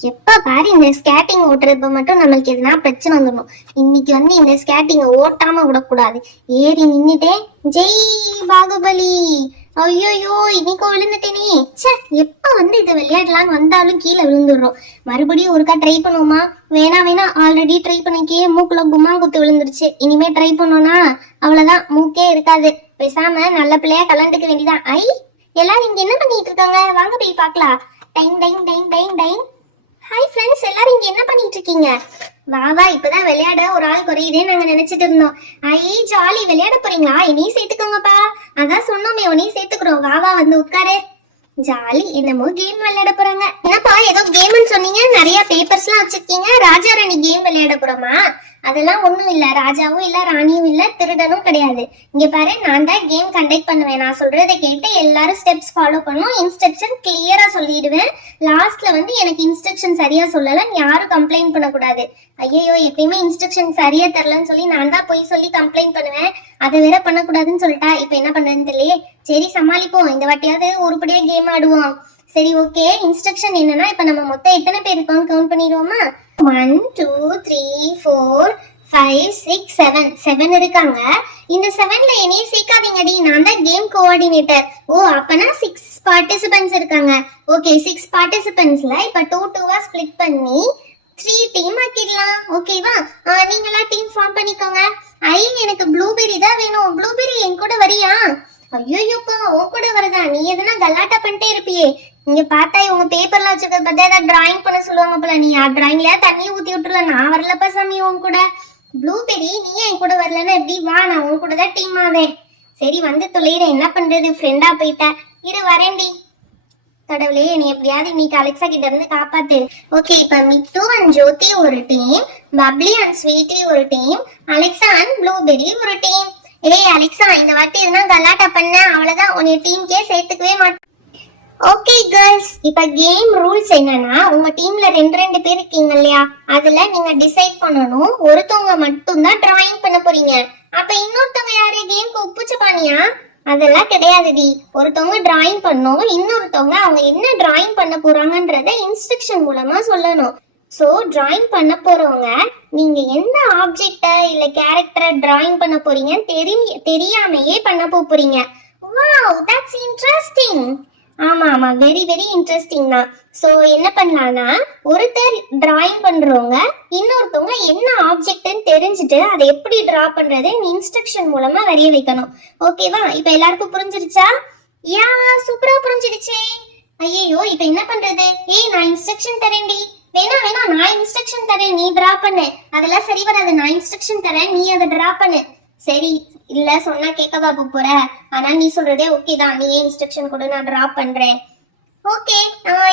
எப்ப பாரு இந்த ஸ்கேட்டிங் ஓட்டுறப்ப மட்டும் நம்மளுக்கு எதுனா பிரச்சனை வந்துடும். இன்னைக்கு வந்து இந்த ஸ்கேட்டிங்க ஓட்டாம விடக்கூடாது. ஏறி நின்னுட்டே ஜெய் பாகுபலி. ஐயோயோ இன்னைக்கு விழுந்துட்டேனே. ச்சே, எப்ப வந்து இதை விளையாடலான்னு வந்தாலும் கீழே விழுந்துடுறோம். மறுபடியும் ஒருக்கா ட்ரை பண்ணுவோமா? வேணா ஆல்ரெடி ட்ரை பண்ணிக்கே மூக்குல கும்மா குத்து விழுந்துருச்சு. இனிமே ட்ரை பண்ணோம்னா அவ்வளவுதான், மூக்கே இருக்காது. பேசாம நல்ல பிள்ளையா கலந்துக்க வேண்டியதான். எல்லாரும் இங்க என்ன பண்ணிட்டு இருக்காங்க? வாங்க போய் பார்க்கலாம். Time time time time time. Hi friends, எல்லாரும் இங்க என்ன பண்ணிட்டு இருக்கீங்க? வா இப்பதான் விளையாட ஒரு ஆள் குறையுதே நாங்க நினைச்சிட்டு இருந்தோம். ஜாலி, விளையாட போறீங்களா? இனியும் சேர்த்துக்கோங்கப்பா. அதான் சொன்னோமே உன்னையும் சேர்த்துக்கிறோம். வா வந்து உட்காரு. ஜாலி, என்னமோ கேம் விளையாட போறாங்க. என்னப்பா ஏதோ கேம்னு சொன்னீங்க, நிறைய பேப்பர்ஸ் எல்லாம் வச்சிருக்கீங்க. ராஜா ராணி கேம் விளையாட போறோமா? அதெல்லாம் ஒண்ணும் இல்ல. ராஜாவும் இல்ல, ராணியும் இல்ல, திருடனும் கிடையாது. இங்க பாரு, நான் தான் கேம் கண்டக்ட் பண்ணுவேன். நான் சொல்றதை கேட்டு எல்லாரும் ஸ்டெப்ஸ் ஃபாலோ பண்ணும். இன்ஸ்ட்ரக்ஷன் கிளியரா சொல்லிடுவேன். லாஸ்ட்ல வந்து எனக்கு இன்ஸ்ட்ரக்ஷன் சரியா சொல்லல யாரும் கம்ப்ளைண்ட் பண்ணக்கூடாது. ஐயோ, எப்பயுமே இன்ஸ்ட்ரக்ஷன் சரியா தரலன்னு சொல்லி நான் தான் போய் சொல்லி கம்ப்ளைண்ட் பண்ணுவேன். அதை வேற பண்ணக்கூடாதுன்னு சொல்லிட்டா. இப்ப என்ன பண்றதுன்னு தெரியல. சரி சமாளிப்போம். இந்த வாட்டியாவது உருப்படியா கேம் ஆடுவோம். சரி ஓகே. இன்ஸ்ட்ரக்ஷன் என்னன்னா, இப்ப நம்ம மொத்தம் எத்தனை பேர் இருக்கோம்னு கவுண்ட் பண்ணிடுவோமா? 1 2 3 4 5 6 7 7 இருக்காங்க. இந்த 7ல என்னைய சேர்க்காதீங்கடி, நான் தான் கேம் கோஆர்டினேட்டர். ஓ, அப்பனா 6 பார்ட்டிசிபென்ட்ஸ் இருக்காங்க. ஓகே, 6 பார்ட்டிசிபென்ட்ஸ்ல இப்ப 2 ஸ்ப்ளிட் பண்ணி 3 டீம் ஆக்கிடலாம். ஓகேவா? நீங்களா டீம் ஃபார்ம் பண்ணிக்கோங்க. எனக்கு ப்ளூபெர்ரி தான் வேணும். ப்ளூபெர்ரி என் கூட வரியா? ஐயோப்பா, உன் கூட வரதா? நீ எதுனா கலாட்டா பண்ணிட்டே இருப்பியே. இங்க பார்த்தா உங்க பேப்பர்ல வச்சிருக்க பார்த்தா ஏதாவது டிராயிங் பண்ண சொல்லுவாங்க போல. நீ டிராயிங்ல தண்ணி ஊத்தி விட்டுருல. நான் வரலப்பா சாமி உன் கூட. ப்ளூபெர்ரி, நீ என் கூட வரலன்னா எப்படி? வா, நான் உன் கூட தான் டீம் ஆவேன். சரி வந்து தொலைறேன். என்ன பண்றது, ஃப்ரெண்டா போயிட்ட. இரு வரேன்டி. கடவுளே, நீ எப்படியாவது இன்னைக்கு அலெக்சா கிட்ட இருந்து காப்பாத்து. ஓகே, இப்ப மிட்டு அண்ட் ஜோதி ஒரு டீம், பப்ளி அண்ட் ஸ்வீட்டி ஒரு டீம், அலெக்சா அண்ட் ப்ளூபெர்ரி ஒரு டீம். ஏய் அலெக்சா, இந்த வாட்டி எதுனா கலாட்டா பண்ண அவ்வளவுதான், உன்னை டீம்க்கே சேர்த்துக்கவே மாட்டேன். ஓகே கேர்ள்ஸ், இப்ப கேம் ரூல்ஸ் என்னன்னா, உங்க டீம்ல 2 பேர் இருக்கீங்க இல்லையா? அதுல நீங்க டிசைட் பண்ணணும். ஒருத்தவங்க மட்டும் தான் டிராயிங் பண்ண போறீங்க. அப்ப இன்னொருத்தவங்க யாரு? கேம்க்கு உப்புச்சு பானியா? அதெல்லாம் கிடையாதுடி. ஒருத்தவங்க டிராயிங் பண்ணும், இன்னொருத்தவங்க அவங்க என்ன டிராயிங் பண்ண போறாங்கன்றத இன்ஸ்ட்ரக்ஷன் மூலமா சொல்லணும். சோ டிராயிங் பண்ண போறவங்க நீங்க எந்த ஆப்ஜெக்ட இல்ல கேரக்டரை டிராயிங் பண்ண போறீங்க தெரியாமையே பண்ண போறீங்க. Wow, that's interesting. ஆமா, வெரி வெரி இன்ட்ரெஸ்டிங் தான். சோ என்ன பண்ணலாம்னா, ஒருத்தர் டிராயிங் பண்றவங்க இன்னொருத்தவங்க என்ன ஆப்ஜெக்ட்னு தெரிஞ்சுட்டு அதை எப்படி டிரா பண்றது இன்ஸ்ட்ரக்ஷன் மூலமா வரைய வைக்கணும். ஓகேவா? இப்ப எல்லாருக்கும் புரிஞ்சிருச்சா? யா, சூப்பரா புரிஞ்சிடுச்சே. ஐயோ, இப்ப என்ன பண்றது? நான் இன்ஸ்ட்ரக்ஷன் தரேன்டி. வேணா நான் இன்ஸ்ட்ரக்ஷன் தரேன், நீ டிரா பண்ணு. அதெல்லாம் சரி வராது. நான் இன்ஸ்ட்ரக்ஷன் தரேன், நீ அதை டிரா பண்ணு. சரி, இல்ல சொன்னா கேட்கவா போற? ஆனா நீ சொல்றதே ஓகே தான். நீ இன்ஸ்ட்ரக்ஷன் கூட நான் டிரா பண்றேன். ஓகே,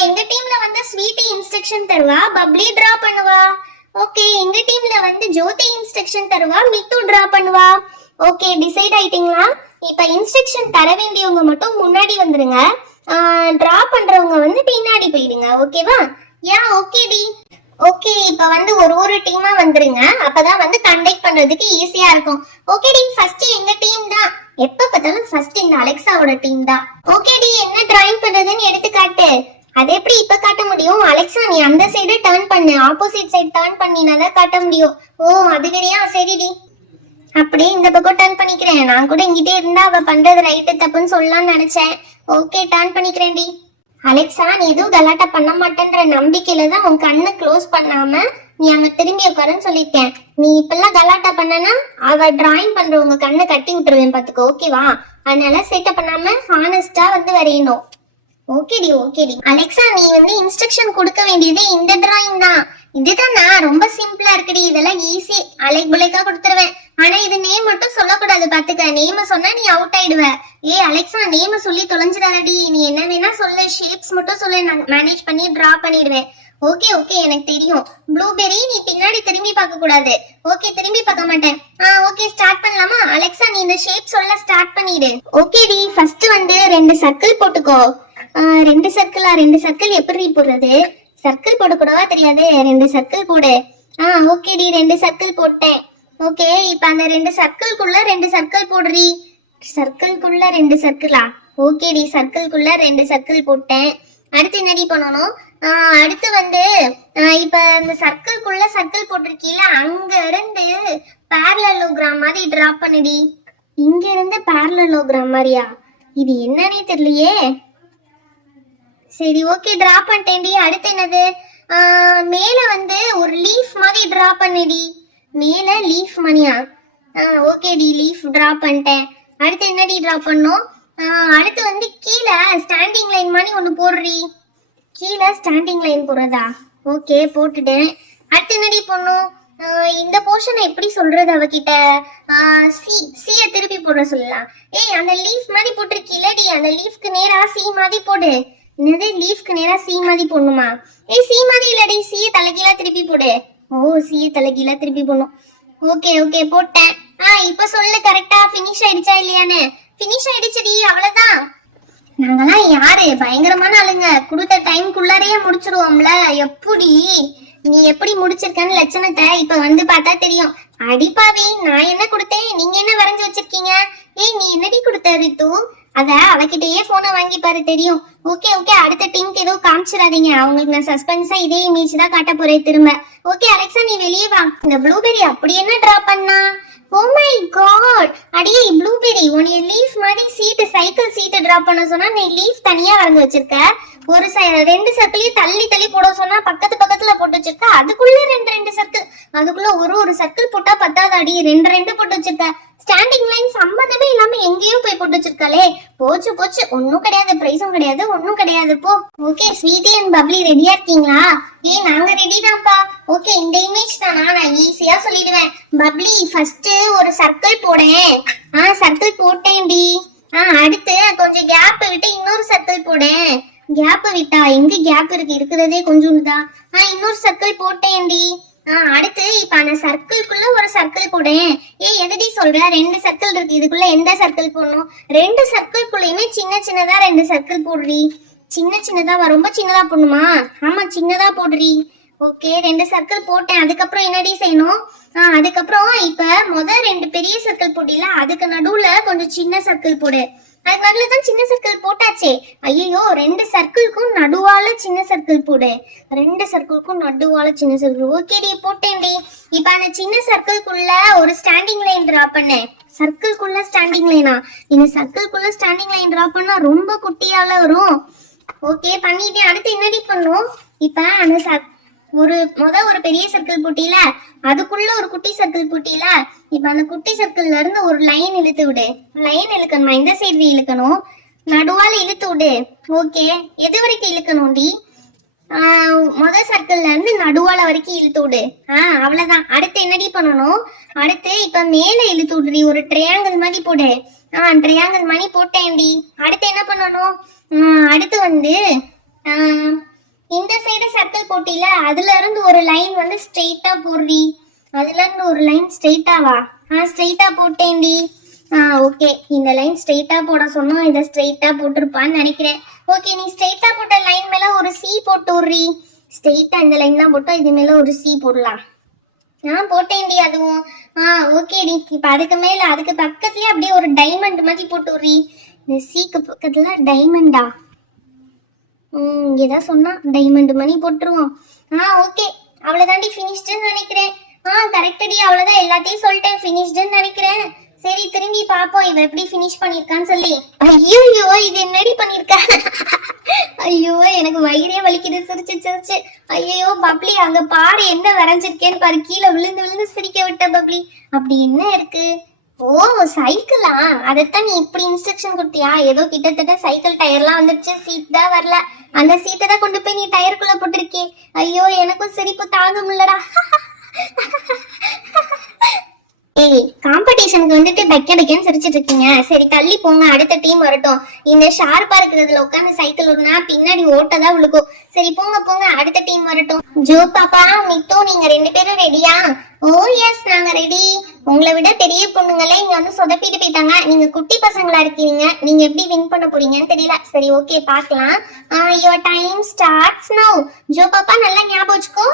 எங்க டீம்ல வந்து ஸ்வீட்டி இன்ஸ்ட்ரக்ஷன் தருவா, பப்ளி டிரா பண்ணுவா. ஓகே, எங்க டீம்ல வந்து ஜோதி இன்ஸ்ட்ரக்ஷன் தருவா, மிட்டு டிரா பண்ணுவா. ஓகே, டிசைட் ஆயிட்டீங்களா? இப்ப இன்ஸ்ட்ரக்ஷன் தர வேண்டியவங்க மட்டும் முன்னாடி வந்துருங்க. டிரா பண்றவங்க வந்து பின்னாடி போயிடுங்க. ஓகேவா? Okay D. ஓகே, இப்ப வந்து ஒரு டீமா வந்துருங்க. அப்பதான் வந்து கண்டக்ட் பண்றதுக்கு ஈஸியா இருக்கும். ஓகே டி, ஃபர்ஸ்ட் எங்க டீம் தான். எப்ப பார்த்தாலும் ஃபர்ஸ்ட் இந்த அலெக்சாவோட டீம் தான். ஓகே டி, என்ன டிராயிங் பண்றதுன்னு எடுத்து காட்டு. அது எப்படி இப்ப காட்ட முடியும்? அலெக்சா, நீ அந்த சைடு டர்ன் பண்ணு. ஆப்போசிட் சைடு டர்ன் பண்ணினாதான் காட்ட முடியும். ஓ, அது வேறையா? சரி டி. அப்படியே இந்த பக்கம் டர்ன் பண்ணிக்கிறேன். நான் கூட இங்கிட்டே இருந்தா அவ பண்றது ரைட்டு தப்புன்னு சொல்லலாம்னு நினைச்சேன். ஓகே, டர்ன் பண்ணிக்கிறேன் டி. அலெக்சா, நீ எதுவும் கலாட்டா பண்ண மாட்டேன்ற நம்பிக்கையில தான் உன் கண்ணை க்ளோஸ் பண்ணாம நீ அங்க திரும்பி உட்காருன்னு சொல்லியிருக்கேன். நீ இப்பெல்லாம் கலாட்டா பண்ணனா அவ டிராயிங் பண்றவங்க கண்ணை கட்டி விட்டுருவேன் பாத்துக்கோ. ஓகேவா? அதனால சேட்டை பண்ணாம ஹானஸ்டா வந்து வரையணும். ஓகேடி. அலெக்சா, நீ வந்து இன்ஸ்ட்ரக்ஷன் கொடுக்க வேண்டியது இந்த டிராயிங் தான். இதுதானா? ரொம்ப சிம்பிளா இருக்குடி. இதெல்லாம் ஈஸி. அலைக் புலைக்கா கொடுத்துருவேன். ஆனா இது நேம் மட்டும் சொல்லக்கூடாது பாத்துக்க. நேம சொன்னா நீ அவுட் ஆயிடுவ. அலெக்சா, நேம சொல்லி தொலைஞ்சிடாதடி. நீ என்ன வேணா சொல்லு, ஷேப்ஸ் மட்டும் சொல்லு, நான் மேனேஜ் பண்ணி டிரா பண்ணிடுவேன். ஓகே எனக்கு தெரியும். ப்ளூபெர்ரி, நீ பின்னாடி திரும்பி பார்க்க கூடாது. ஓகே, திரும்பி பார்க்க மாட்டேன். ஓகே, ஸ்டார்ட் பண்ணலாமா? அலெக்சா, நீ இந்த ஷேப் சொல்ல ஸ்டார்ட் பண்ணிடு. ஓகேடி, ஃபர்ஸ்ட் வந்து 2 சர்க்கிள் போட்டுக்கோ. 2 சர்க்கிளா? 2 சர்க்கிள் எப்படி போடுறது? சர்க்கிள் போட கூடவா தெரியாது? 2 சர்க்கிள் போடு. ஓகேடி, 2 சர்க்கிள் போட்டேன். ஓகே, இப்ப அந்த 2 சர்க்கிள்குள்ள 2 சர்க்கிள் போடுறீ. சர்க்கிள்குள்ள 2 சர்க்கிளா? ஓகேடி, சர்க்கிள்குள்ள 2 சர்க்கிள் போட்டேன். அடுத்து என்னடி பண்ணணும்? அடுத்து வந்து இப்ப இந்த சர்க்கிள்குள்ள சர்க்கிள் போட்டிருக்கீல, அங்க இருந்து பேரலலோகிராம் மாதிரி டிராப் பண்ணுடி. இங்க இருந்து பேரலலோகிராம் மாதிரியா? இது என்னன்னே தெரியலையே. சரி ஓகே, டிரா பண்ணிட்டேன்டி. அடுத்து என்னது? மேல வந்து ஒரு லீஃப் மாதிரி டிரா பண்ணுடி. மேல லீஃப் மணியா? ஓகேடி, லீஃப் டிரா பண்ணிட்டேன். அடுத்து என்னடி டிரா பண்ணோம்? அடுத்து வந்து கீழே ஸ்டாண்டிங் லைன் மாதிரி ஒன்று போடுறி. கீழே ஸ்டாண்டிங் லைன் போடுறதா? ஓகே, போட்டுட்டேன். அடுத்து என்னடி பண்ணும்? இந்த போர்ஷனை எப்படி சொல்றது அவகிட்ட? சியை திருப்பி போட சொல்லலாம். ஏய், அந்த லீஃப் மாதிரி போட்டிருக்கீலடி, அந்த லீஃப்க்கு நேரா சி மாதிரி போடு. என்னது, லீஃப்க்கு நேரா சி மாதிரி போடணுமா? ஏய், சி மாதிரி இல்லடி, சியை தலைகீழா திருப்பி போடு. ஓ, சியை தலைகீழா திருப்பி போடணும். ஓகே ஓகே, போட்டேன். இப்ப சொல்லு, கரெக்டா ஃபினிஷ் ஆயிடுச்சா இல்லையான்னு? ஃபினிஷ் ஆயிடுச்சுடி, அவ்வளவுதான். நாங்கெல்லாம் யாரு, பயங்கரமான ஆளுங்க. கொடுத்த டைம்குள்ளாரையே முடிச்சிருவோம்ல. எப்படி நீ எப்படி முடிச்சிருக்கன்னு லட்சணத்தை இப்ப வந்து பார்த்தா தெரியும். அடிப்பாவி, நான் என்ன கொடுத்தேன், நீங்க என்ன வரைஞ்சு வச்சிருக்கீங்க? ஏய், நீ என்னடி கொடுத்த ரித்து? அத அவகிட்டயே போனை வாங்கி பாரு, தெரியும். ஓகே ஓகே, அடுத்த டீமுக்கு எதுவும் காமிச்சிடாதீங்க. அவங்களுக்கு நான் சஸ்பென்ஸா இதே இமேஜ் தான் காட்ட போறேன் திரும்ப. ஓகே அலெக்சா, நீ வெளியே வா. இந்த ப்ளூபெரி அப்படி என்ன டிரா பண்ணா? ஓ மை காட், அடியே ப்ளூபெரி, உன்னைய லீஃப் மாதிரி சீட்டு, சைக்கிள் சீட்டு டிரா பண்ண சொன்னா நீ லீஃப் தனியா வரைஞ்சு வச்சிருக்க. ஒரு ரெண்டு சர்க்கிளையும் தள்ளி தள்ளி போட சொன்னா பக்கத்து பக்கத்துல போட்டு வச்சிருக்க. அதுக்குள்ள ரெண்டு சர்க்கிள், அதுக்குள்ள ஒரு சர்க்கிள் போட்டா பத்தாதாடி, ரெண்டு போட்டு வச்சிருக்க. ஸ்டாண்டிங் லைன் சம்பந்தமே இல்லாம எங்கேயோ போய் போட்டு வச்சிருக்காளே. போச்சு போச்சு, ஒன்னும் கிடையாது, பிரைஸும் கிடையாது, ஒன்னும் கிடையாது போ. ஓகே, ஸ்வீட்டி அண்ட் பப்ளி ரெடியா இருக்கீங்களா? ஏய், நாங்க ரெடி தான்ப்பா. ஓகே, இந்த இமேஜ் தானா? நான் ஈஸியா சொல்லிடுவேன். பப்ளி, ஃபர்ஸ்ட் ஒரு சர்க்கிள் போடேன். சர்க்கிள் போட்டேன்டி. அடுத்து கொஞ்சம் கேப் விட்டு இன்னொரு சர்க்கிள் போடேன். கேப் விட்டா எங்க கேப் இருக்கு? இருக்கிறதே கொஞ்சம் தான். இன்னொரு சர்க்கிள் போட்டேன்டி. அடுத்து இப்ப அந்த சர்க்கிள்குள்ள ஒரு சர்க்கிள் போடேன். எதடி சொல்ற? ரெண்டு சர்க்கிள் இருக்கு, இதுக்குள்ள எந்த சர்க்கிள் போடணும்? ரெண்டு சர்க்கிள்குள்ளயுமே சின்ன சின்னதா ரெண்டு சர்க்கிள் போடுறி. சின்ன சின்னதாவா? ரொம்ப சின்னதா போடணுமா? ஆமா, சின்னதா போடுறி. ஓகே, ரெண்டு சர்க்கிள் போட்டேன். அதுக்கப்புறம் என்னடி செய்யணும்? அதுக்கப்புறம் இப்ப ரெண்டு பெரிய சர்க்கிள் போட்டில, அதுக்கு நடுவுல கொஞ்சம் சின்ன சர்க்கிள் போடு. அதுக்கு நடுவுல தான் சின்ன சர்க்கிள் போட்டாச்சே. ஐயோ, ரெண்டு சர்க்கிள்க்கும் நடுவால சின்ன சர்க்கிள் போடு. ரெண்டு சர்க்கிள்க்கும் நடுவால சின்ன சர்க்கிள். ஓகேடி, போட்டேன்டி. இப்ப அந்த சின்ன சர்க்கிள்குள்ள ஒரு ஸ்டாண்டிங் லைன் டிரா பண்ணேன். சர்க்கிள்குள்ள ஸ்டாண்டிங் லைனா? இந்த சர்க்கிள்குள்ள ஸ்டாண்டிங் லைன் டிரா பண்ணா ரொம்ப குட்டியால வரும். ஓகே, பண்ணிட்டேன். அடுத்து என்னடி பண்ணும்? இப்ப அந்த ஒரு பெரிய சர்க்கிள் போட்டியில, அதுக்குள்ள ஒரு குட்டி சர்க்கிள் போட்டியில, இப்ப அந்த குட்டி சர்க்கிள்ல இருந்து ஒரு லைன் இழுத்து விடு. லைன் இழுக்கணுமா? இந்த சைடு இழுக்கணும், நடுவால இழுத்து விடு. ஓகே, எது வரைக்கும் இழுக்கணும்டி? சர்க்கிள்ல இருந்து நடுவால வரைக்கும் இழுத்து விடு. அவ்வளவுதான். அடுத்து என்னடி பண்ணணும்? அடுத்து இப்ப மேல இழுத்து விடுறி. ஒரு ட்ரையாங்கிள் மாதிரி போடு. ட்ரையாங்கிள் மாதிரி போட்டேன்டி. அடுத்து என்ன பண்ணணும்? அடுத்து வந்து இந்த சைடு சர்க்கிள் போட்டில, அதுல இருந்து ஒரு லைன் வந்து ஸ்ட்ரெயிட்டா போடுறி. அதுல இருந்து ஒரு லைன் ஸ்ட்ரெயிட்டாவா? ஸ்ட்ரெயிட்டா போட்டேன்டி. ஓகே, இந்த லைன் ஸ்ட்ரெயிட்டா போட சொன்னோம், இதை ஸ்ட்ரெயிட்டா போட்டிருப்பான்னு நினைக்கிறேன். ஓகே, நீ ஸ்ட்ரெயிட்டா போட்ட லைன் மேல ஒரு சி போட்டு விடுறி. ஸ்ட்ரெயிட்டா இந்த லைன் தான் போட்டோம், இது மேல ஒரு சி போடலாம். போட்டேன்டி அதுவும். ஓகேடி. இப்ப அதுக்கு மேல, அதுக்கு பக்கத்துலயே அப்படியே ஒரு டைமண்ட் மாதிரி போட்டு விடுறி. இந்த சிக்கு பக்கத்துல டைமண்டா? ஏதா சொன்னா டைமண்ட் மணி போட்டுருவோம். ஓகே, அவ்வளவுதாண்டி, ஃபினிஷ்டுன்னு நினைக்கிறேன். கரெக்டடி, அவ்வளவுதான், எல்லாத்தையும் சொல்லிட்டேன், ஃபினிஷ்டுன்னு நினைக்கிறேன். சரி, திரும்பி பாப்போம் இவ எப்படி ஃபினிஷ் பண்ணிருக்கான்னு சொல்லி. ஐயோ, இது என்னடி பண்ணிருக்க? ஐயோ, எனக்கு வயிறே வலிக்குது சிரிச்சு சிரிச்சு. ஐயோ பப்ளி, அங்க பாரு என்ன வரைஞ்சிருக்கேன்னு பாரு. கீழே விழுந்து விழுந்து சிரிக்க விட்ட பப்ளி. அப்படி என்ன இருக்கு? ஓ, சைக்கிளா? அதைத்தான் நீ இப்படி இன்ஸ்ட்ரக்ஷன் கொடுத்தியா? ஏதோ கிட்டத்தட்ட சைக்கிள் டயர்லாம் வந்துருச்சு, சீட் தான் வரல. அந்த சீட்டை தான் கொண்டு போய் நீ டயருக்குள்ள போட்டிருக்கே. ஐயோ, எனக்கும் சிரிப்பு தாங்க முடியலடா. ஏய், காம்படிஷனுக்கு வந்துட்டு பக்கன்னு சிரிச்சிட்டு இருக்கீங்க. சரி, தள்ளி போங்க, அடுத்த டீம் வரட்டும். இந்த ஷார்ப்பா இருக்கிறதுல உட்காந்து சைக்கிள் ஓடுனா பின்னாடி ஓட்டதான் விழுக்கும். சரி, போங்க போங்க, அடுத்த டீம் வரட்டும். ஜோ பாப்பா, மிட்டு, நீங்க ரெண்டு பேரும் ரெடியா? ஓ எஸ், நாங்க ரெடி. உங்களை விட பெரிய பொண்ணுங்களே இங்க வந்து சொதப்பிட்டு போயிட்டாங்க. நீங்க குட்டி பசங்களா இருக்கீங்க. நீங்க எப்படி வின் பண்ண போறீங்கன்னு தெரியல. சரி, ஓகே, பாக்கலாம். Your time starts now. Joe பாப்பா, நல்லா ஞாபகம் வச்சுக்கோ.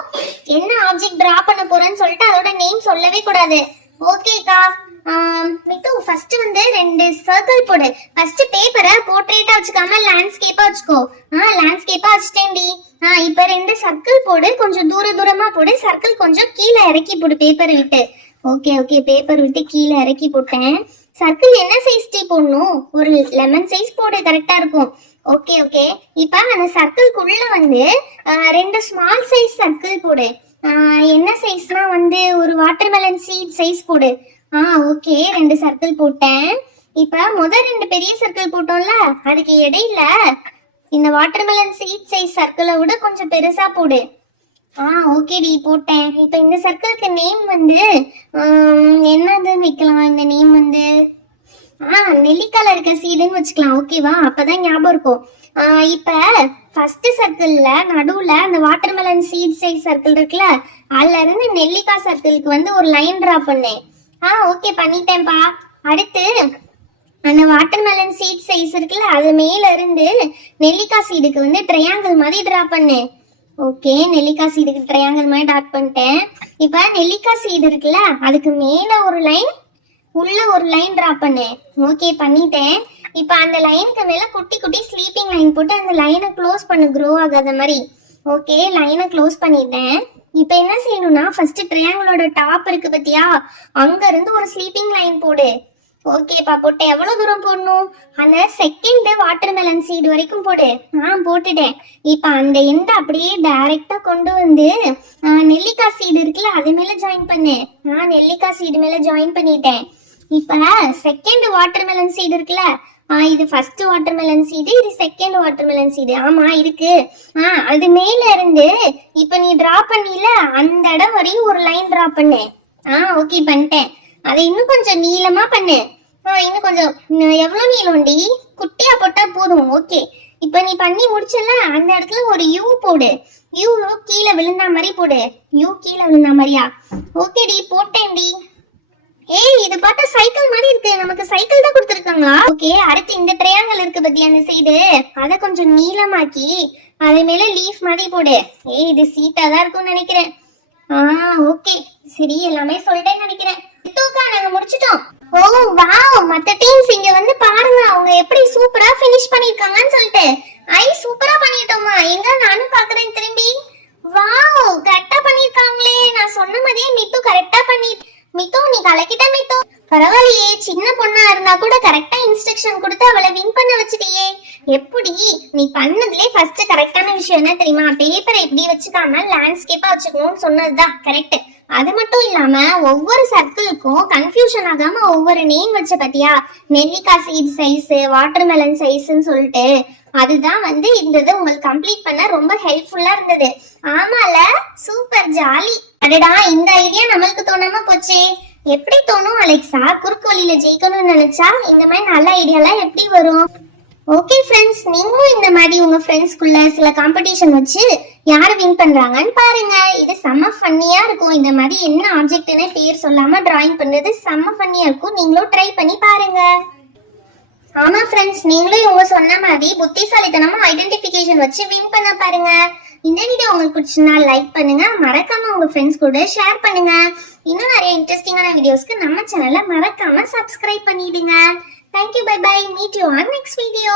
என்ன ஆப்ஜெக்ட் டிரா பண்ண போறேன்னு சொல்லிட்டு அதோட நேம் சொல்லவே கூடாது. ஓகேக்கா. மிட்டு ஃபர்ஸ்ட் வந்து ரெண்டு சர்க்கிள் போடு. ஃபர்ஸ்ட் பேப்பரை போர்ட்ரேட்டா வச்சுக்காம லேண்ட்ஸ்கேப்பா வச்சுக்கோ. லேண்ட்ஸ்கேப்பா வச்சுட்டேன்டி. இப்போ ரெண்டு சர்க்கிள் போடு, கொஞ்சம் தூரமா போடு. சர்க்கிள் கொஞ்சம் கீழே இறக்கி போடு பேப்பர் விட்டு. ஓகே ஓகே, பேப்பர் விட்டு கீழே இறக்கி போட்டேன். சர்க்கிள் என்ன சைஸ் டீ போடணும்? ஒரு லெமன் சைஸ் போடு, கரெக்டா இருக்கும். ஓகே ஓகே, இப்போ அந்த சர்க்கிள்குள்ள வந்து ரெண்டு ஸ்மால் சைஸ் சர்க்கிள் போடு. என்ன சைஸ்னா வந்து ஒரு வாட்டர்மெலன் சீட் சைஸ் போடு. ஓகே, ரெண்டு சர்க்கிள் போட்டேன். இப்ப ரெண்டு பெரிய சர்க்கிள் போட்டோம்ல, அதுக்கு இடையில இந்த வாட்டர்மெலன் சீட் சைஸ் சர்க்கிளை விட கொஞ்சம் பெருசா போடு. ஓகேடி, போட்டேன். இப்ப இந்த சர்க்கிளுக்கு நேம் வந்து என்னதுன்னு வைக்கலாம்? இந்த நேம் வந்து நெல்லிக்கால இருக்க சீடுன்னு வச்சுக்கலாம். ஓகேவா? அப்பதான் ஞாபகம் இருக்கும். இப்ப ஃபர்ஸ்ட் சர்க்கிள்ல நடுவுல அந்த வாட்டர்மெலன் சீட் சைஸ் சர்க்கிள் இருக்குல்ல, அதுல இருந்து நெல்லிக்காய் சர்க்கிளுக்கு வந்து ஒரு லைன் டிரா பண்ணேன். ஓகே, பண்ணிட்டேன்ப்பா. அடுத்து அந்த வாட்டர்மெலன் சீட் சைஸ் இருக்குல்ல, அது மேல இருந்து நெல்லிக்காய் சீடுக்கு வந்து ட்ரையாங்கிள் மாதிரி டிரா பண்ணேன். ஓகே, நெல்லிக்காய் சீடுக்கு ட்ரையாங்கிள் மாதிரி டாட் பண்ணிட்டேன். இப்ப நெல்லிக்காய் சீடு இருக்குல்ல, அதுக்கு மேல ஒரு லைன், உள்ள ஒரு லைன் டிரா பண்ணேன். ஓகே, பண்ணிட்டேன். இப்போ அந்த லைனுக்கு மேல குட்டி குட்டி ஸ்லீப்பிங் லைன் போட்டு அந்த லைனை க்ளோஸ் பண்ணு, க்ரோ ஆகாத மாதிரி. ஓகே, லைனை க்ளோஸ் பண்ணிட்டேன். இப்போ என்ன செய்யணும்னா, ஃபர்ஸ்ட் ட்ரையாங்கிளோட டாப் இருக்கு பத்தியா, அங்க இருந்து ஒரு ஸ்லீப்பிங் லைன் போடு. ஓகேப்பா, போட்டு எவ்வளவு தூரம் போடணும்? அந்த செகண்ட் வாட்டர்மெலன் சீடு வரைக்கும் போடு. போட்டுட்டேன். இப்போ அந்த எண்டை அப்படியே டைரக்டா கொண்டு வந்து நெல்லிக்காய் சீடு இருக்குல்ல, அது மேல ஜாயின் பண்ணு. நெல்லிக்காய் சீடு மேல ஜாயின் பண்ணிட்டேன். இப்ப செகண்ட் வாட்டர்மெலன் சீடு இருக்குல்ல, இது ஃபர்ஸ்ட் வாட்டர்மெலன் சீடு, இது செகண்ட் வாட்டர்மெலன் சீடு. ஆமா இருக்கு. அது மேல இருந்து இப்ப நீ டிரா பண்ணில அந்த இடம் வரையும் ஒரு லைன் டிரா பண்ணு. ஓகே, பண்ணிட்டேன். அதை இன்னும் கொஞ்சம் நீளமா பண்ணு. இன்னும் கொஞ்சம், எவ்வளவு நீளம்டி? குட்டியா போட்டா போதும். ஓகே, இப்ப நீ பண்ணி முடிச்சல, அந்த இடத்துல ஒரு யூ போடு. யூ கீழே விழுந்தா மாதிரி போடு. யூ கீழே விழுந்தா மாதிரியா? ஓகேடி, போட்டேன்டி. இது பார்த்தா சைக்கிள் மாதிரி இருக்கு. நமக்கு சைக்கிள் தான் கொடுத்துருக்காங்க. ஓகே, அடுத்து இந்த ட்ரையாங்கிள் இருக்கு பத்தி அந்த சைடு, அதை கொஞ்சம் நீளமாக்கி அது மேல லீஃப் மாதிரி போடு. இது சீட்டா தான் இருக்கும்னு நினைக்கிறேன். ஓகே, சரி, எல்லாமே சொல்லிட்டேன்னு நினைக்கிறேன். நாங்க முடிச்சிட்டோம். ஓ வாவ், மத்த டீம்ஸ் இங்க வந்து பாருங்க, அவங்க எப்படி சூப்பரா ஃபினிஷ் பண்ணிருக்காங்கன்னு சொல்லிட்டு. சூப்பரா பண்ணிட்டோமா? எங்க நானும் பாக்குறேன் திரும்பி. வாவ், கரெக்டா பண்ணிருக்காங்களே. நான் சொன்ன மாதிரியே மித்து கரெக்டா பண்ணி. மித்து, நீ கலக்கிட்ட மித்து. பரவாயில்லையே, சின்ன பொண்ணா இருந்தா கூட கரெக்டா இன்ஸ்ட்ரக்ஷன் கொடுத்து அவளை வின் பண்ண வச்சிட்டியே. எப்படி? நீ பண்ணதுலயே ஃபர்ஸ்ட் கரெக்டான விஷயம் என்ன தெரியுமா? பேப்பரை இப்படி வச்சுக்காம லேண்ட்ஸ்கேப்பா வச்சுக்கணும்னு சொன்னதுதான் கரெக்ட். அது மட்டும் இல்லாம ஒவ்வொரு சர்க்கிளுக்கும் கன்ஃபியூஷன் ஆகாம ஒவ்வொரு நேம் வச்ச பத்தியா, நெல்லிக்காய் சீட் சைஸ், வாட்டர்மெலன் சைஸ்ன்னு சொல்லிட்டு. அதுதான் வந்து இந்த இது உங்களுக்கு கம்ப்ளீட் பண்ண ரொம்ப ஹெல்ப்ஃபுல்லா இருந்தது. ஆமால, சூப்பர் ஜாலி. அடடா, இந்த ஐடியா நம்மளுக்கு தோணாம போச்சே. எப்படி தோணும் அலெக்சா? குறுக்கு வழியில ஜெயிக்கணும்னு நினைச்சா இந்த மாதிரி நல்ல ஐடியாலாம் எப்படி வரும்? ஓகே ஃப்ரெண்ட்ஸ், நீங்களும் இந்த மாதிரி உங்க ஃப்ரெண்ட்ஸ்குள்ள சில காம்படிஷன் வச்சு யாரு வின் பண்றாங்கன்னு பாருங்க. இது செம்ம ஃபன்னியா இருக்கும். இந்த மாதிரி என்ன ஆப்ஜெக்ட்னு பேர் சொல்லாம டிராயிங் பண்றது செம்ம ஃபன்னியா இருக்கும். நீங்களும் ட்ரை பண்ணி பாருங்க. ஆமா ஃப்ரெண்ட்ஸ், நீங்களும் இவங்க சொன்ன மாதிரி புத்திசாலித்தனமா ஐடென்டிஃபிகேஷன் வச்சு வின் பண்ண பாருங்க. இந்த வீடியோ உங்களுக்கு பிடிச்சிருந்தா லைக் பண்ணுங்க, மறக்காம உங்க ஃப்ரெண்ட்ஸ் கூட ஷேர் பண்ணுங்க. இன்னும் நிறைய இன்ட்ரெஸ்டிங்கான வீடியோஸ்க்கு நம்ம சேனலை மறக்காம சப்ஸ்கிரைப் பண்ணிடுங்க. Thank you, bye bye. Meet you on next video.